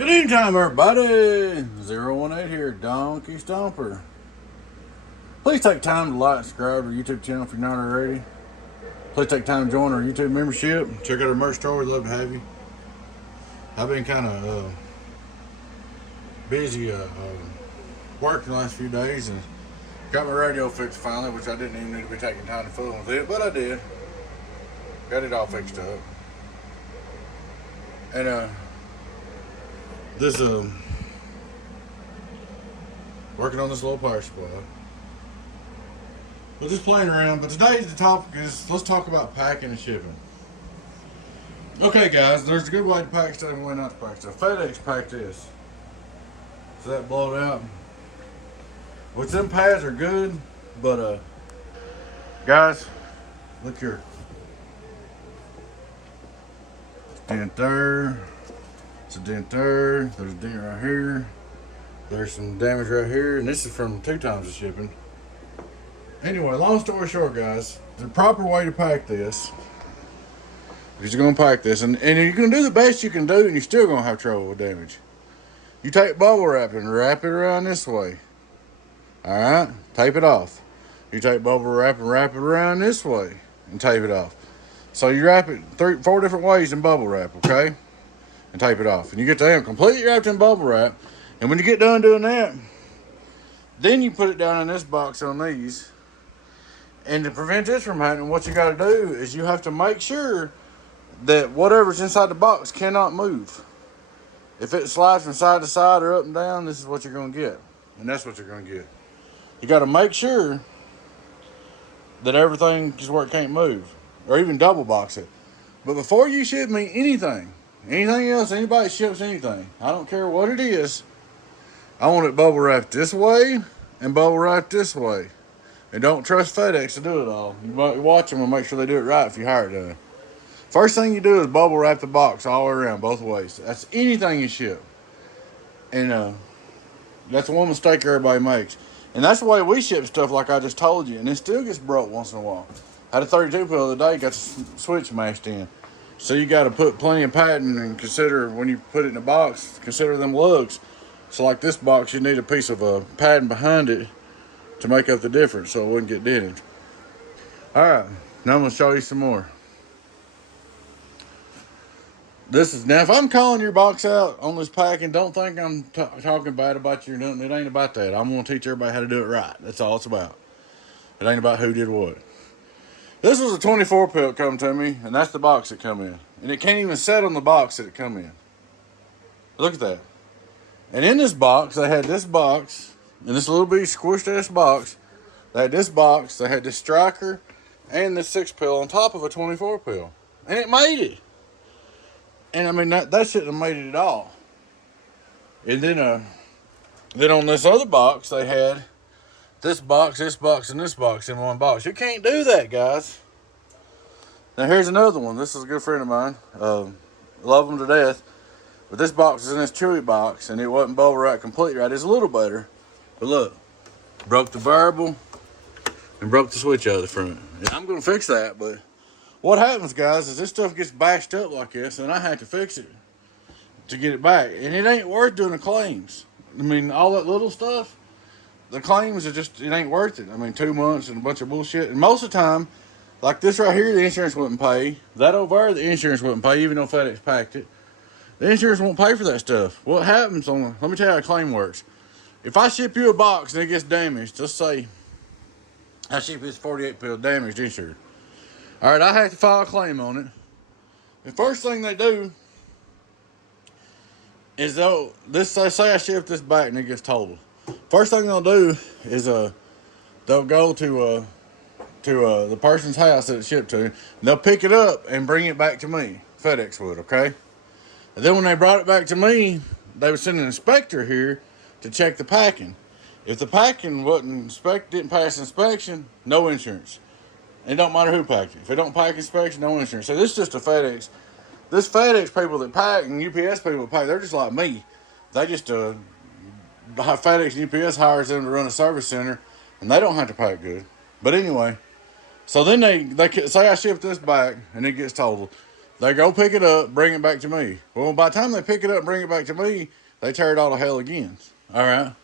Good evening time, everybody. 018 here, Donkey Stomper. Please take time to like and subscribe to our YouTube channel if you're not already. Please take time to join our YouTube membership. Check out our merch store. We'd love to have you. I've been kind of busy working the last few days and got my radio fixed finally, which I didn't even need to be taking time to fool with it, but I did. Got it all fixed up. And this working on this little power supply. We're just playing around, but today's the topic is let's talk about packing and shipping. Okay, guys, there's a good way to pack stuff and a way not to pack stuff. FedEx packed this. So that blowed out. Which them pads are good, but guys, look here. Dent there. It's a dent there. There's a dent right here. There's some damage right here, and this is from 2 times the shipping. Anyway, long story short, guys, the proper way to pack this is you're gonna pack this, and you're gonna do the best you can do, and you're still gonna have trouble with damage. You take bubble wrap and wrap it around this way. All right, tape it off. You take bubble wrap and wrap it around this way and tape it off. So you wrap it 4 different ways in bubble wrap, okay? And tape it off. And you get the end completely wrapped in bubble wrap. And when you get done doing that, then you put it down in this box on these. And to prevent this from happening, what you got to do is you have to make sure that whatever's inside the box cannot move. If it slides from side to side or up and down, this is what you're going to get. And that's what you're going to get. You got to make sure that everything is where it can't move. Or even double box it. But before you ship me anything else, anybody ships anything, I don't care what it is, I want it bubble wrapped this way and bubble wrapped this way. And don't trust FedEx to do it all. You might watch them and make sure they do it right if you hire it done. First thing you do is bubble wrap the box all the way around, both ways. That's anything you ship. And that's one mistake everybody makes. And that's the way we ship stuff like I just told you. And it still gets broke once in a while. I had a 32 pill the other day, got the switch mashed in. So you got to put plenty of padding and consider when you put it in a box, consider them lugs. So like this box, you need a piece of padding behind it to make up the difference so it wouldn't get damaged. Alright, now I'm going to show you some more. Now if I'm calling your box out on this packing, don't think I'm talking bad about you or nothing. It ain't about that. I'm going to teach everybody how to do it right. That's all it's about. It ain't about who did what. This was a 24 pill come to me, and that's the box it come in. And it can't even set on the box that it come in. Look at that. And in this box, they had this box, in this little bitty squished ass box, they had this box, they had this striker, and this 6 pill on top of a 24 pill. And it made it. And I mean, that shouldn't have made it at all. And then on this other box, they had this box, and this box in one box. You can't do that, guys. Now, here's another one. This is a good friend of mine. Love him to death. But this box is in this Chewy box, and it wasn't bubble wrapped completely right. It's a little better. But look, broke the variable and broke the switch out of the front. And I'm going to fix that, but what happens, guys, is this stuff gets bashed up like this, and I have to fix it to get it back. And it ain't worth doing the claims. I mean, all that little stuff, the claims are just, it ain't worth it. I mean, 2 months and a bunch of bullshit. And most of the time, like this right here, the insurance wouldn't pay. That over there, the insurance wouldn't pay, even though FedEx packed it. The insurance won't pay for that stuff. What happens let me tell you how a claim works. If I ship you a box and it gets damaged, let's say I ship this 48 pill damaged insured. All right, I have to file a claim on it. The first thing they do is say I ship this back and it gets totaled. First thing they'll do is they'll go to the person's house that it shipped to. And they'll pick it up and bring it back to me. FedEx would, okay? And then when they brought it back to me, they would send an inspector here to check the packing. If the packing didn't pass inspection, no insurance. It don't matter who packed it. If it don't pack inspection, no insurance. So this is just a FedEx. This FedEx people that pack and UPS people that pack, they're just like me. They just FedEx and UPS hires them to run a service center, and they don't have to pack good. But anyway, so then they say I ship this back and it gets totaled. They go pick it up, bring it back to me. Well, by the time they pick it up and bring it back to me, they tear it all to hell again. All right.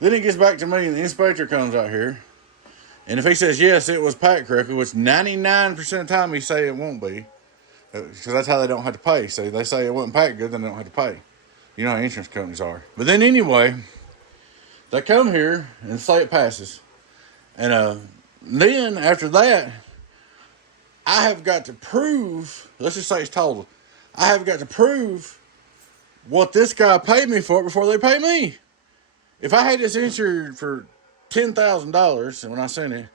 Then it gets back to me, and the inspector comes out here. And if he says, yes, it was packed correctly, which 99% of the time he say it won't be, because that's how they don't have to pay. So they say it wasn't packed good, then they don't have to pay. You know how insurance companies are. But then anyway, they come here and say it passes. And then after that, I have got to prove, let's just say it's total, I have got to prove what this guy paid me for it before they pay me. If I had this insured for $10,000 when I sent it,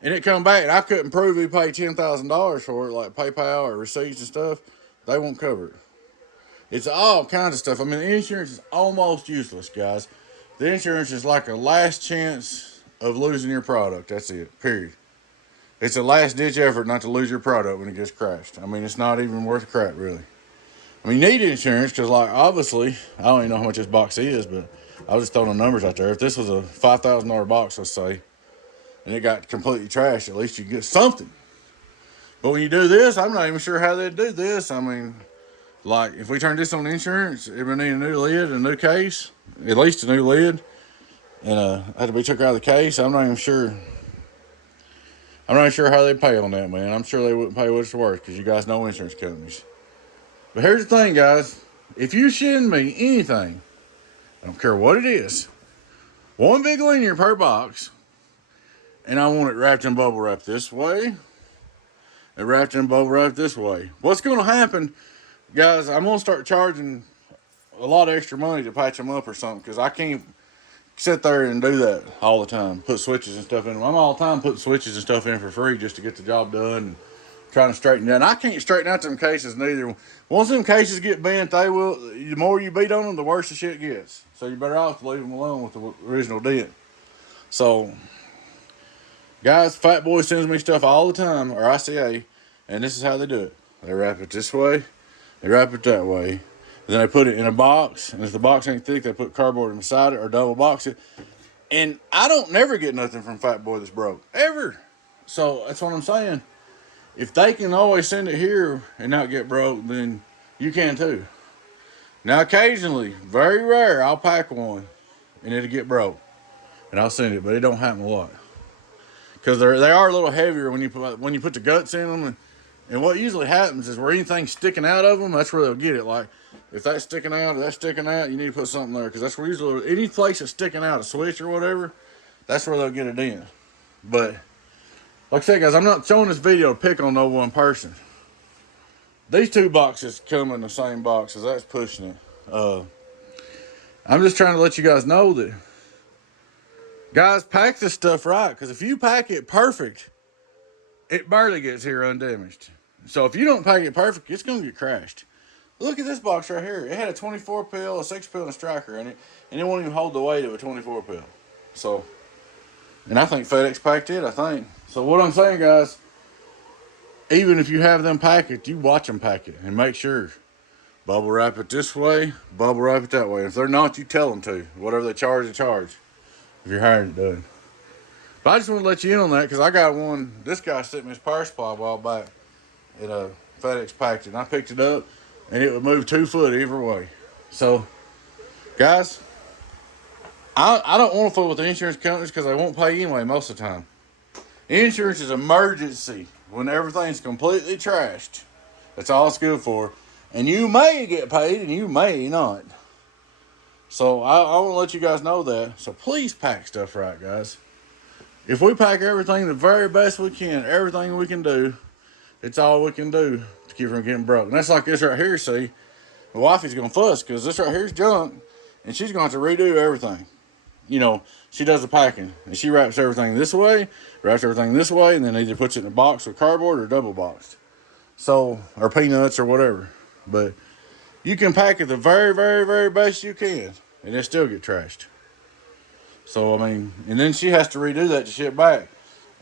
and it come back and I couldn't prove he paid $10,000 for it, like PayPal or receipts and stuff, they won't cover it. It's all kinds of stuff. I mean, the insurance is almost useless, guys. The insurance is like a last chance of losing your product. That's it, period. It's a last-ditch effort not to lose your product when it gets crashed. I mean, it's not even worth a crap, really. I mean, you need insurance because, like, obviously, I don't even know how much this box is, but I was just throwing the numbers out there. If this was a $5,000 box, let's say, and it got completely trashed, at least you get something. But when you do this, I'm not even sure how they do this. I mean, like, if we turn this on insurance, it would need a new lid, a new case, at least a new lid, and had to be took out of the case. I'm not even sure. I'm not sure how they pay on that, man. I'm sure they wouldn't pay what it's worth because you guys know insurance companies. But here's the thing, guys. If you send me anything, I don't care what it is, one big linear per box, and I want it wrapped in bubble wrap this way, and wrapped in bubble wrap this way. What's going to happen, guys, I'm going to start charging a lot of extra money to patch them up or something because I can't sit there and do that all the time. Put switches and stuff in them. I'm all the time putting switches and stuff in for free just to get the job done and trying to straighten down. I can't straighten out them cases neither. Once them cases get bent, they will. The more you beat on them, the worse the shit gets. So you better off to leave them alone with the original dent. So, guys, Fat Boy sends me stuff all the time, or ICA, and this is how they do it. They wrap it this way, they wrap it that way. Then they put it in a box, and if the box ain't thick, they put cardboard inside it or double box it. And I don't never get nothing from Fat Boy that's broke, ever. So that's what I'm saying. If they can always send it here and not get broke, then you can too. Now, occasionally, very rare, I'll pack one and it'll get broke, and I'll send it, but it don't happen a lot because they are a little heavier when you put the guts in them. And what usually happens is where anything's sticking out of them, that's where they'll get it. Like, if that's sticking out or that's sticking out, you need to put something there. Because that's where usually, any place that's sticking out, a switch or whatever, that's where they'll get it in. But, like I said, guys, I'm not showing this video to pick on no one person. These two boxes come in the same box, so that's pushing it. I'm just trying to let you guys know that, guys, pack this stuff right. Because if you pack it perfect, it barely gets here undamaged. So if you don't pack it perfect, it's going to get crashed. Look at this box right here. It had a 24 pill, a 6 pill, and a striker in it. And it won't even hold the weight of a 24 pill. So, and I think FedEx packed it, I think. So what I'm saying, guys, even if you have them pack it, you watch them pack it. And make sure. Bubble wrap it this way, bubble wrap it that way. If they're not, you tell them to. Whatever they charge, they charge. If you're hiring it done. But I just want to let you in on that because I got one. This guy sent me his power supply a while back. It FedEx packed it. And I picked it up, and it would move 2 foot either way. So, guys, I don't want to fool with the insurance companies because they won't pay anyway most of the time. Insurance is emergency when everything's completely trashed. That's all it's good for. And you may get paid, and you may not. So I want to let you guys know that. So please pack stuff right, guys. If we pack everything the very best we can, everything we can do, it's all we can do to keep from getting broke. And that's like this right here, see? My wifey's going to fuss because this right here's junk, and she's going to have to redo everything. You know, she does the packing, and she wraps everything this way, and then either puts it in a box with cardboard or double boxed. So, or peanuts or whatever. But you can pack it the very, very, very best you can, and it still get trashed. So, I mean, and then she has to redo that to ship back.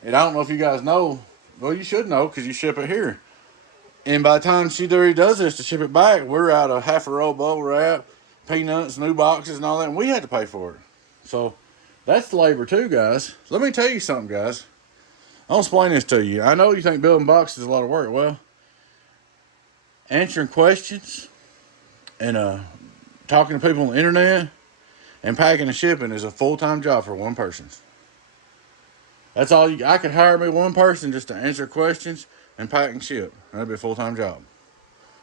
And I don't know if you guys know. Well, you should know because you ship it here. And by the time she does this to ship it back, we're out of half a roll of bubble wrap, peanuts, new boxes, and all that. And we had to pay for it. So, that's the labor too, guys. Let me tell you something, guys. I'll explain this to you. I know you think building boxes is a lot of work. Well, answering questions and talking to people on the internet and packing and shipping is a full-time job for one person. That's all I could hire me one person just to answer questions and pack and ship. That'd be a full-time job.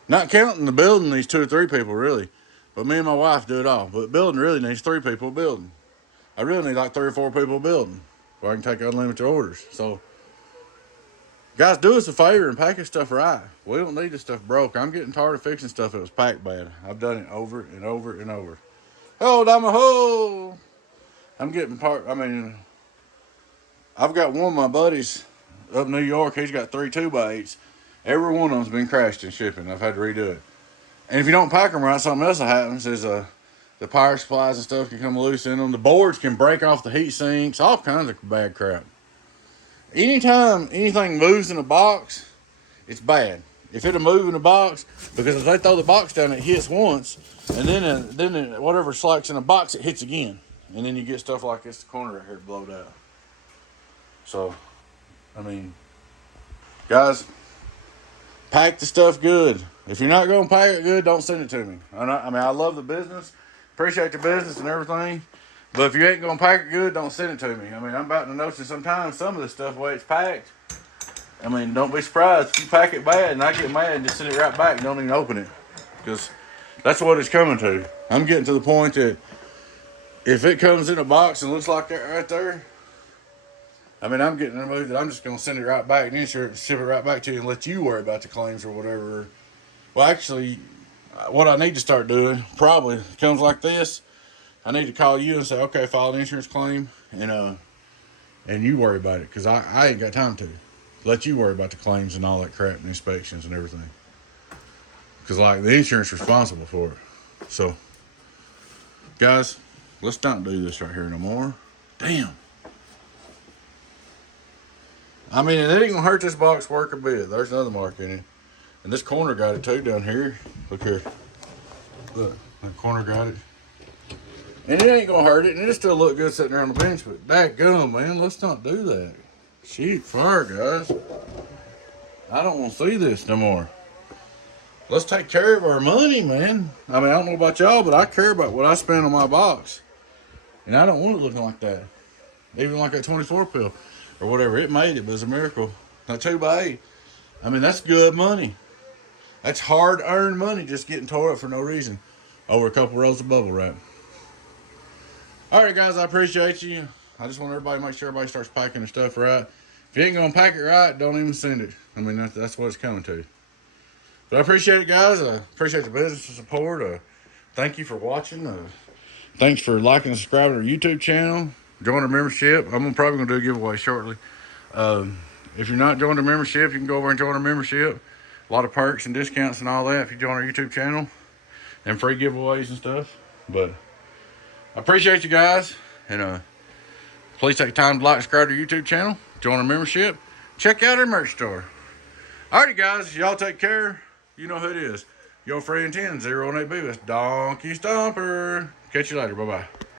Not counting the building needs 2 or 3 people really. But me and my wife do it all. But building really needs 3 people building. I really need like 3 or 4 people building where I can take unlimited orders. So guys, do us a favor and pack your stuff right. We don't need this stuff broke. I'm getting tired of fixing stuff that was packed bad. I've done it over and over and over. Oh, Damaho! I've got one of my buddies up New York. He's got 3 2x8s. Every one of them's been crashed in shipping. I've had to redo it. And if you don't pack them right, something else that happens is the power supplies and stuff can come loose in them. The boards can break off the heat sinks. All kinds of bad crap. Anytime anything moves in a box, it's bad. If it'll move in a box, because if they throw the box down, it hits once, and then whatever slacks in the box, it hits again. And then you get stuff like this corner right here blowed out. So, guys, pack the stuff good. If you're not going to pack it good, don't send it to me. I love the business, appreciate the business and everything, but if you ain't going to pack it good, don't send it to me. I'm about to notice sometimes some of the stuff, the way it's packed, don't be surprised if you pack it bad and I get mad and just send it right back and don't even open it. Because that's what it's coming to. I'm getting to the point that if it comes in a box and looks like that right there, I'm getting in the mood that I'm just going to send it right back and ship it right back to you and let you worry about the claims or whatever. Well, actually, what I need to start doing, probably, comes like this, I need to call you and say, okay, file an insurance claim, and you worry about it, because I ain't got time to. Let you worry about the claims and all that crap and inspections and everything. Because, the insurance is responsible for it. So, guys, let's not do this right here no more. Damn. It ain't going to hurt this box work a bit. There's another mark in it. And this corner got it too down here. Look here. Look, that corner got it. And it ain't going to hurt it. And it'll still look good sitting there on the bench. But dadgum, man, let's not do that. Shoot, fire, guys. I don't want to see this no more. Let's take care of our money, man. I don't know about y'all, but I care about what I spend on my box. And I don't want it looking like that. Even like that 24 pill. Or whatever, it made it, but it's a miracle. That 2x8, that's good money. That's hard-earned money just getting tore up for no reason over a couple rolls of bubble wrap. All right, guys, I appreciate you. I just want everybody to make sure everybody starts packing their stuff right. If you ain't going to pack it right, don't even send it. That's what it's coming to. But I appreciate it, guys. I appreciate the business support. Thank you for watching. Thanks for liking and subscribing to our YouTube channel. Join our membership. I'm probably going to do a giveaway shortly. If you're not joining the membership, you can go over and join our membership. A lot of perks and discounts and all that if you join our YouTube channel. And free giveaways and stuff. But I appreciate you guys. And please take time to like and subscribe to our YouTube channel. Join our membership. Check out our merch store. Alrighty, guys. Y'all take care. You know who it is. Your friend 10-018B with Donkey Stomper. Catch you later. Bye-bye.